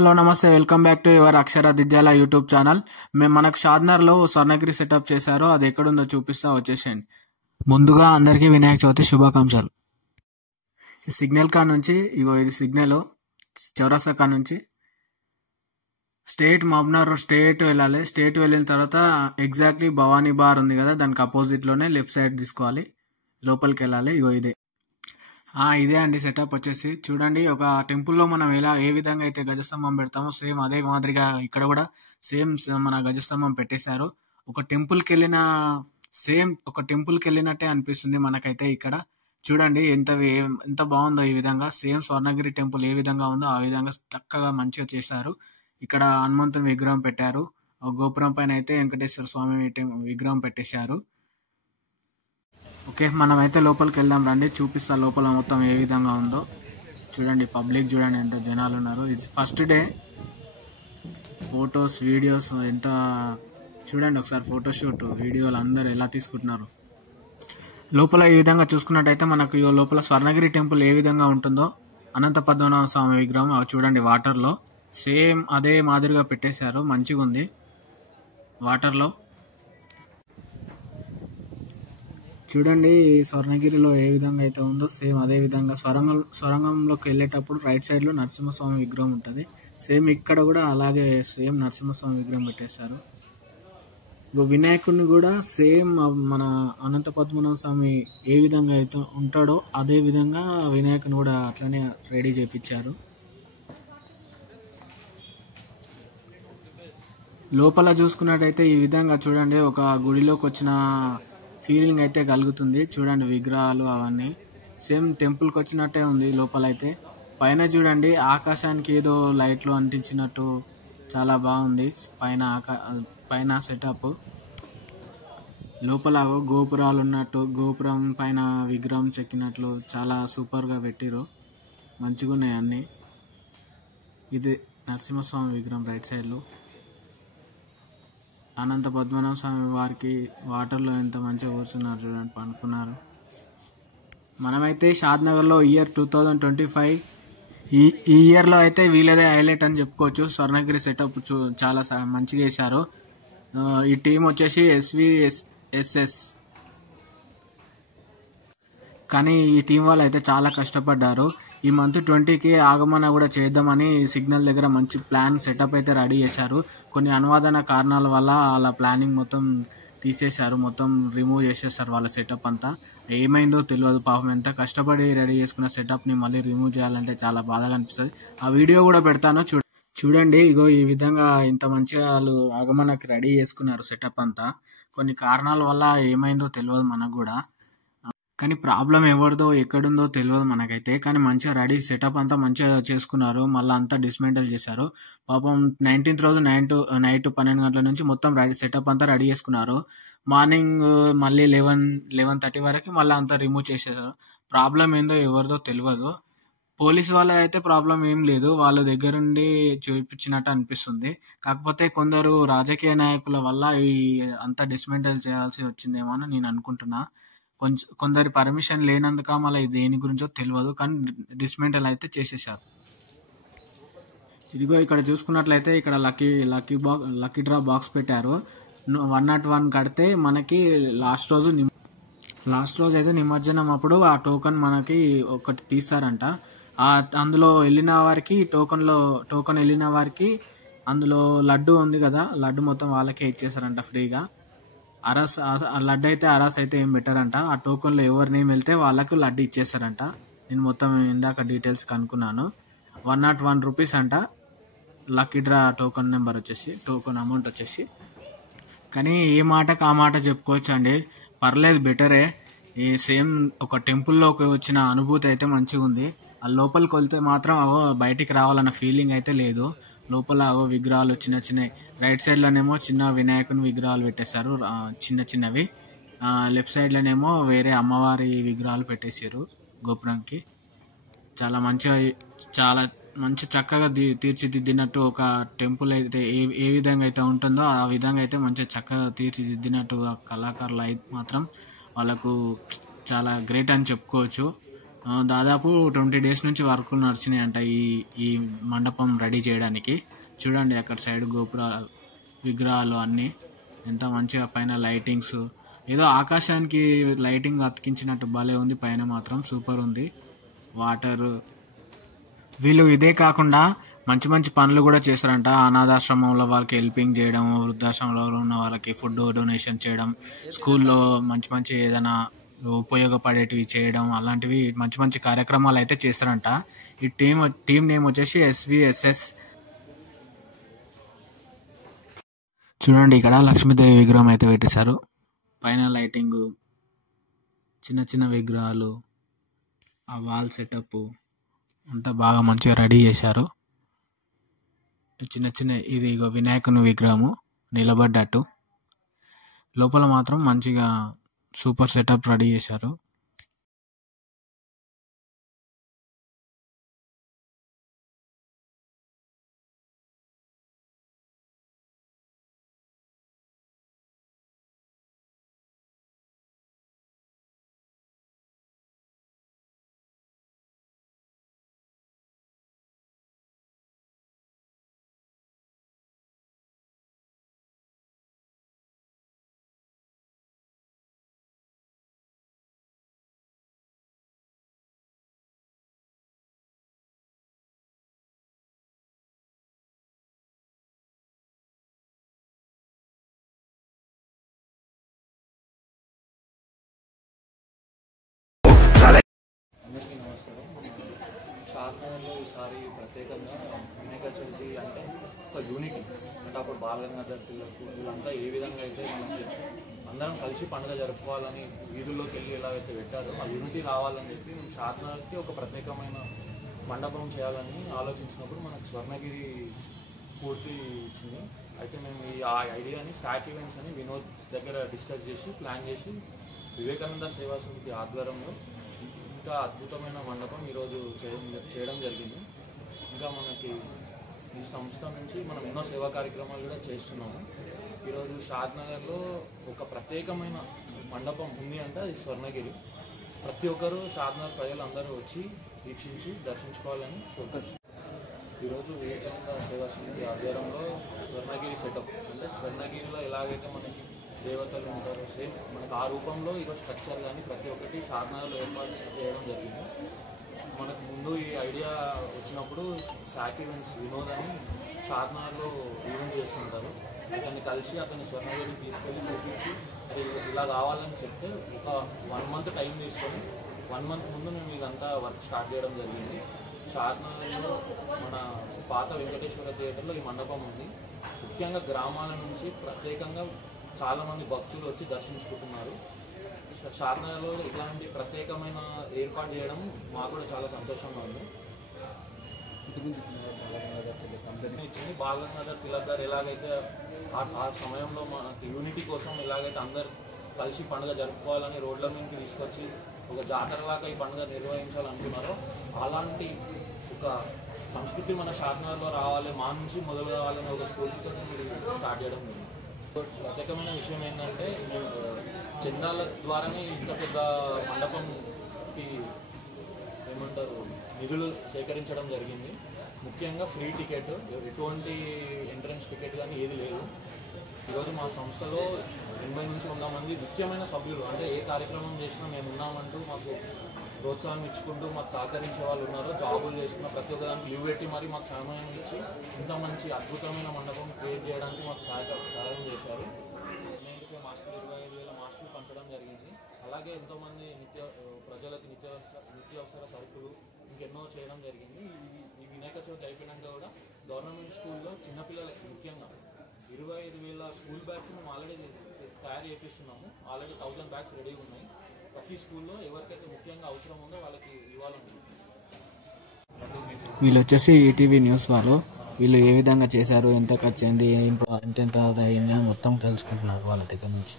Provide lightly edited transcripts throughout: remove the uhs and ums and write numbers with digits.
Hello namaste, welcome back to your Akshara Didyala YouTube channel. మనకు షాద్నగర్లో Swarnagiri setup చేశారో అది ఎక్కడుందో చూపిస్తా, వచ్చేసేయండి. ముందుగా అందరికీ వినాయక చవితి శుభాకాంక్షలు. ఈ సిగ్నల్ కా నుంచి ఇది సిగ్నల్ చౌరస్తా కా నుంచి స్టేట్ మబ్నార్ రోడ్ స్టేట్ వెళ్ళాలి. స్టేట్ వెళ్ళిన తర్వాత ఎగ్జాక్ట్లీ భవానీ బార్ ఉంది కదా, దానికి అపోజిట్ లోనే లెఫ్ట్ సైడ్ తీసుకోవాలి, లోపలికి వెళ్ళాలి. ఇదే అండి సెటప్ వచ్చేసి. చూడండి, ఒక టెంపుల్లో మనం ఏ విధంగా అయితే గజస్తంభం పెడతామో సేమ్ అదే మాదిరిగా ఇక్కడ కూడా సేమ్ మన గజస్తంభం పెట్టేశారు. ఒక టెంపుల్కి వెళ్ళినట్టే అనిపిస్తుంది మనకైతే ఇక్కడ. చూడండి ఎంత బాగుందో. ఈ విధంగా సేమ్ స్వర్ణగిరి టెంపుల్ ఏ విధంగా ఉందో ఆ విధంగా చక్కగా మంచిగా చేశారు. ఇక్కడ హనుమంతుని విగ్రహం పెట్టారు. గోపురం పైన అయితే వెంకటేశ్వర స్వామి విగ్రహం పెట్టేశారు. ఓకే, మనమైతే లోపలికి వెళ్దాం రండి, చూపిస్తా లోపల మొత్తం ఏ విధంగా ఉందో. చూడండి, పబ్లిక్ చూడండి ఎంత జనాలు ఉన్నారు. ఇది ఫస్ట్ డే. ఫొటోస్ వీడియోస్ ఎంత చూడండి ఒకసారి, ఫోటోషూట్ వీడియోలు అందరు ఎలా తీసుకుంటున్నారు. లోపల ఈ విధంగా చూసుకున్నట్టయితే మనకు లోపల స్వర్ణగిరి టెంపుల్ ఏ విధంగా ఉంటుందో అనంత పద్మనాభ స్వామి విగ్రహం చూడండి వాటర్లో సేమ్ అదే మాదిరిగా పెట్టేశారు. మంచిగా ఉంది వాటర్లో. చూడండి స్వర్ణగిరిలో ఏ విధంగా అయితే ఉందో సేమ్ అదే విధంగా సొరంగంలోకి వెళ్ళేటప్పుడు రైట్ సైడ్ లో నరసింహస్వామి విగ్రహం ఉంటుంది. సేమ్ ఇక్కడ కూడా అలాగే సేమ్ నరసింహస్వామి విగ్రహం పెట్టేశారు. వినాయకుడిని కూడా సేమ్ మన అనంత పద్మనాభ స్వామి ఏ విధంగా అయితే ఉంటాడో అదే విధంగా వినాయకుని కూడా అట్లనే రెడీ చేయించారు. లోపల చూసుకున్నట్టయితే ఈ విధంగా చూడండి, ఒక గుడిలోకి వచ్చిన ఫీలింగ్ అయితే కలుగుతుంది. చూడండి విగ్రహాలు అవన్నీ సేమ్ టెంపుల్కి వచ్చినట్టే ఉంది. లోపలైతే పైన చూడండి ఆకాశానికి ఏదో లైట్లు అంటించినట్టు చాలా బాగుంది. పైన సెటప్ లోపల గోపురాలు ఉన్నట్టు, గోపురం పైన విగ్రహం చెక్కినట్లు చాలా సూపర్గా పెట్టిరు. మంచిగా ఉన్నాయి అన్నీ. ఇది నరసింహస్వామి విగ్రహం రైట్ సైడ్లో. అనంత పద్మనాభ స్వామి వారికి వాటర్లో ఎంత మంచిగా కూర్చున్నారు చూడండి, పనుకున్నారు. మనమైతే షాద్నగర్లో ఇయర్ 2025 ఈ ఇయర్లో అయితే వీళ్ళదే హైలైట్ అని చెప్పుకోవచ్చు. స్వర్ణగిరి సెటప్ చాలా మంచిగా చేశారు. ఈ టీం వచ్చేసి SVSS. కానీ ఈ టీం వాళ్ళు అయితే చాలా కష్టపడ్డారు. ఈ మంత్ 20కి ఆగమన కూడా చేద్దామని సిగ్నల్ దగ్గర మంచి ప్లాన్ సెటప్ అయితే రెడీ చేశారు. కొన్ని అనువాదన కారణాల వల్ల వాళ్ళ ప్లానింగ్ మొత్తం తీసేశారు, మొత్తం రిమూవ్ చేసేసారు వాళ్ళ సెటప్ అంతా. ఏమైందో తెలియదు పాపం. ఎంత కష్టపడి రెడీ చేసుకున్న సెటప్ని మళ్ళీ రిమూవ్ చేయాలంటే చాలా బాధగా అనిపిస్తుంది. ఆ వీడియో కూడా పెడతాను చూడండి. ఈ విధంగా ఇంత మంచిగా వాళ్ళు ఆగమనకి రెడీ చేసుకున్నారు సెటప్ అంతా. కొన్ని కారణాల వల్ల ఏమైందో తెలియదు మనకు కూడా. కానీ ప్రాబ్లం ఎవరిదో ఎక్కడుందో తెలియదు మనకైతే. కానీ మంచిగా రెడీ సెటప్ అంతా మంచిగా చేసుకున్నారు. మళ్ళీ అంతా డిస్మెంటల్ చేశారు పాపం. 19th రోజు నైట్ 12 గంటల నుంచి మొత్తం రెడీ సెటప్ అంతా రెడీ చేసుకున్నారు. మార్నింగ్ మళ్ళీ 11:30 వరకు మళ్ళీ అంతా రిమూవ్ చేసేసారు. ప్రాబ్లం ఏందో ఎవరిదో తెలియదు. పోలీసు వాళ్ళ అయితే ప్రాబ్లం ఏం లేదు, వాళ్ళ దగ్గరుండి చూపించినట్టు అనిపిస్తుంది. కాకపోతే కొందరు రాజకీయ నాయకుల వల్ల ఈ అంతా డిస్మెంటల్ చేయాల్సి వచ్చిందేమో అని నేను అనుకుంటున్నా. కొందరి పర్మిషన్ లేనందుక మళ్ళీ దేని గురించో తెలియదు, కానీ డిస్మెంటల్ అయితే చేసేసారు. ఇక్కడ చూసుకున్నట్లయితే ఇక్కడ లక్కీ డ్రా బాక్స్ పెట్టారు. 101 కడితే మనకి లాస్ట్ రోజు అయితే నిమజ్జనం అప్పుడు ఆ టోకన్ మనకి ఒకటి తీస్తారంట. అందులో వెళ్ళిన వారికి టోకన్ వెళ్ళిన వారికి అందులో లడ్డు ఉంది కదా, లడ్డు మొత్తం వాళ్ళకే ఇచ్చేసారంట ఫ్రీగా. లడ్డు అయితే అరాస్ అయితే ఏం పెట్టారంట. ఆ టోకన్లో ఎవరి నేమ్ వెళ్తే వాళ్ళకు లడ్డు ఇచ్చేస్తారంట. నేను మొత్తం ఇందాక డీటెయిల్స్ కనుక్కున్నాను. 101 రూపీస్ అంట లక్కీ డ్రా టోకన్ నెంబర్ వచ్చేసి, టోకన్ అమౌంట్ వచ్చేసి. కానీ ఏ మాటకు ఆ మాట చెప్పుకోవచ్చు అండి, పర్లేదు, బెటరే. ఈ సేమ్ ఒక టెంపుల్లోకి వచ్చిన అనుభూతి అయితే మంచిగా ఉంది. ఆ లోపలికి వెళ్తే మాత్రం బయటికి రావాలన్న ఫీలింగ్ అయితే లేదు. లోపల విగ్రహాలు చిన్న రైట్ సైడ్ లోనేమో చిన్న వినాయకుని విగ్రహాలు పెట్టేశారు చిన్నవి. లెఫ్ట్ సైడ్ లోనేమో వేరే అమ్మవారి విగ్రహాలు పెట్టేశారు గోపురంకి. చాలా మంచి చక్కగా తీర్చిదిద్దినట్టు ఒక టెంపుల్ అయితే ఏ విధంగా అయితే ఉంటుందో ఆ విధంగా అయితే మంచిగా చక్కగా తీర్చిదిద్దినట్టు కళాకారులు అయితే మాత్రం వాళ్ళకు చాలా గ్రేట్ అని చెప్పుకోవచ్చు. దాదాపు 20 డేస్ నుంచి వర్క్ నడిచినాయి అంట ఈ మండపం రెడీ చేయడానికి. చూడండి అక్కడ సైడ్ గోపుర విగ్రహాలు అన్నీ ఎంత మంచిగా, పైన లైటింగ్స్ ఏదో ఆకాశానికి లైటింగ్ అతికించినట్టు భలే ఉంది. పైన మాత్రం సూపర్ ఉంది. వాటర్, వీళ్ళు ఇదే కాకుండా మంచి మంచి పనులు కూడా చేస్తారంట. అనాథాశ్రమంలో వాళ్ళకి హెల్పింగ్ చేయడం, వృద్ధాశ్రమంలో ఉన్న వాళ్ళకి ఫుడ్ డొనేషన్ చేయడం, స్కూల్లో మంచి మంచి ఏదైనా ఉపయోగపడేటివి చేయడం, అలాంటివి మంచి మంచి కార్యక్రమాలు అయితే చేస్తారంట. ఈ టీం నేమ్ వచ్చేసి SVSS. చూడండి ఇక్కడ లక్ష్మీదేవి విగ్రహం అయితే పెట్టేశారు. పైన లైటింగ్, చిన్న చిన్న విగ్రహాలు, ఆ వాల్ సెటప్ అంతా బాగా మంచిగా రెడీ చేశారు. చిన్న చిన్న ఇది ఇగో వినాయకుని విగ్రహము నిలబడ్డట్టు. లోపల మాత్రం మంచిగా సూపర్ సెటప్ రెడీ చేశారు. అందరికీ నమస్కారం. షాద్నగర్లో ఈసారి ప్రత్యేకంగా వినాయక చవితి అంటే ఒక యూనిటీ, అంటే అప్పుడు బాలగంగాధర్ తిలక్ వీళ్ళంతా ఏ విధంగా అయితే మనకి అందరం కలిసి పండుగ జరుపుకోవాలని వీధుల్లోకి వెళ్ళి ఎలాగైతే పెట్టారో ఆ యూనిటీ రావాలని చెప్పి మేము షాద్నగర్కి ఒక ప్రత్యేకమైన మండపం చేయాలని ఆలోచించినప్పుడు మనకు స్వర్ణగిరి స్ఫూర్తి ఇచ్చింది. అయితే మేము ఆ ఐడియాని శాక్ ఈవెంట్స్ అని వినోద్ దగ్గర డిస్కస్ చేసి ప్లాన్ చేసి వివేకానంద సేవా సమితి ఆధ్వర్యంలో ఇంకా అద్భుతమైన మండపం ఈరోజు చేయడం జరిగింది. ఇంకా మనకి ఈ సంస్థ నుంచి మనం ఎన్నో సేవా కార్యక్రమాలు కూడా చేస్తున్నాము. ఈరోజు షాద్నగర్లో ఒక ప్రత్యేకమైన మండపం ఉంది అంటే అది స్వర్ణగిరి. ప్రతి ఒక్కరూ షాద్నగర్ ప్రజలందరూ వచ్చి వీక్షించి దర్శించుకోవాలని కోరుకుంటున్నాను. ఈరోజు వివేకానంద సేవా సమితి ఆధ్వర్యంలో స్వర్ణగిరి సెటప్, అంటే స్వర్ణగిరిలో ఎలాగైతే మనకి దేవతలు ఉంటారో సేమ్ మనకు ఆ రూపంలో ఈరోజు స్ట్రక్చర్ కానీ ప్రతి ఒక్కటి షాద్నగర్లో ఏర్పాటు చేయడం జరిగింది. మనకు ముందు ఈ ఐడియా వచ్చినప్పుడు శాక్ ఈవెంట్స్ వినోద్ అని షాద్నగర్లో ఈవెంట్ చేస్తుంటారు. అతన్ని కలిసి అతన్ని స్వర్ణగిరి తీసుకెళ్ళి చూపించి అది ఇలా కావాలని చెప్తే ఒక 1 మంత్ టైం తీసుకొని 1 మంత్ ముందు మేము ఇదంతా వర్క్ స్టార్ట్ చేయడం జరిగింది. షాద్నగర్లో మన పాత వెంకటేశ్వర థియేటర్లో ఈ మండపం ఉంది. ముఖ్యంగా గ్రామాల నుంచి ప్రత్యేకంగా చాలామంది భక్తులు వచ్చి దర్శించుకుంటున్నారు. షాద్నగర్లో ఇట్లాంటి ప్రత్యేకమైన ఏర్పాటు చేయడం మాకు కూడా చాలా సంతోషంగా ఉంది. ఇచ్చింది బాలగంగాధర్ తిలక్ గారు ఎలాగైతే ఆ సమయంలో మనకి యూనిటీ కోసం ఎలాగైతే అందరు కలిసి పండుగ జరుపుకోవాలని రోడ్ల మీదకి తీసుకొచ్చి ఒక జాతరలాగా ఈ పండుగ నిర్వహించాలనుకున్నారో అలాంటి ఒక సంస్కృతి మన షాద్నగర్లో రావాలి, మా నుంచి మొదలు కావాలని ఒక స్ఫూర్తితో స్టార్ట్ చేయడం జరిగింది. ప్రత్యేకమైన విషయం ఏంటంటే మేము చందాల ద్వారానే ఇంత పెద్ద మండపంకి ఏమంటారు నిధులు సేకరించడం జరిగింది. ముఖ్యంగా ఫ్రీ టికెట్, ఎటువంటి ఎంట్రన్స్ టికెట్ కానీ ఏది లేదు. ఈరోజు మా సంస్థలో 80 నుంచి 100 మంది ముఖ్యమైన సభ్యులు, అంటే ఏ కార్యక్రమం చేసినా మేము ఉన్నామంటూ మాకు ప్రోత్సాహం ఇచ్చుకుంటూ మాకు సహకరించే వాళ్ళు ఉన్నారు. జాబులు చేసుకున్న ప్రతి ఒక్క దానికి లీవ్ పెట్టి మరి మాకు సమయం ఇచ్చి ఇంత మంచి అద్భుతమైన మండపం క్రియేట్ చేయడానికి మాకు సహాయం చేశారు. మాస్కులు 25,000 మాస్కులు పంచడం జరిగింది. అలాగే ఎంతోమంది ప్రజలకు నిత్యావసర సరుకులు ఇంకెన్నో చేయడం జరిగింది. ఈ వినాయక చవితి అయిపోయినాక కూడా గవర్నమెంట్ స్కూల్లో చిన్నపిల్లలకి ముఖ్యంగా 25,000 స్కూల్ బ్యాగ్స్ మేము ఆల్రెడీ తయారు చేపిస్తున్నాము. ఆల్రెడీ 1000 బ్యాగ్స్ రెడీగా ఉన్నాయి. ప్రతి స్కూల్లో ఎవరికైతే ముఖ్యంగా అవసరం ఉందో వాళ్ళకి ఇవ్వాలనుకుంటున్నాం. వీళ్ళు వచ్చేసి ఈటీవీ న్యూస్ వాళ్ళు. వీళ్ళు ఏ విధంగా చేశారు, ఎంత ఖర్చు అయింది, ఎంత అయింది అని మొత్తం తెలుసుకుంటున్నారు వాళ్ళ దగ్గర నుంచి.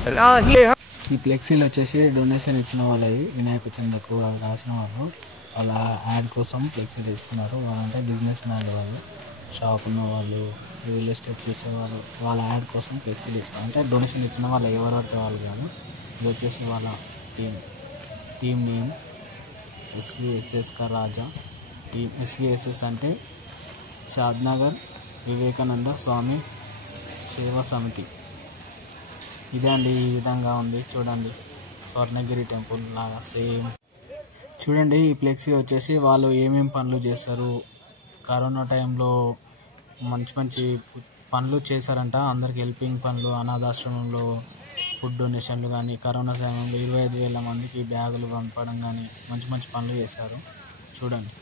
ఈ ఫ్లెక్సీలు వచ్చేసి డొనేషన్ ఇచ్చిన వాళ్ళవి, వినాయక చందకు అవి రాసిన వాళ్ళు వాళ్ళ యాడ్ కోసం ఫ్లెక్సీలు తీసుకున్నారు. వాళ్ళంటే బిజినెస్ మ్యాన్ వాళ్ళు, షాప్ ఉన్న వాళ్ళు, రియల్ ఎస్టేట్ చేసేవాళ్ళు, వాళ్ళ యాడ్ కోసం ఫ్లెక్సీలు తీసుకున్నారు. అంటే డొనేషన్ ఇచ్చిన వాళ్ళు ఎవరెవరితో వాళ్ళు కాదు. ఇది వచ్చేసి వాళ్ళ టీమ్ నేమ్ ఎస్విఎస్ఎస్ కా రాజా. టీమ్ ఎస్విఎస్ఎస్ అంటే షాద్నగర్ వివేకానంద స్వామి సేవా సమితి. ఇదే అండి, ఈ విధంగా ఉంది చూడండి, స్వర్ణగిరి టెంపుల్ లాగా సేమ్. చూడండి ఈ ఫ్లెక్సీ వచ్చేసి వాళ్ళు ఏమేమి పనులు చేస్తారు, కరోనా టైంలో మంచి మంచి పనులు చేశారంట. అందరికి హెల్పింగ్ పనులు, అనాథాశ్రమంలో ఫుడ్ డొనేషన్లు కానీ, కరోనా సమయంలో 25,000 మందికి బ్యాగులు పంపడం కానీ మంచి మంచి పనులు చేశారు చూడండి.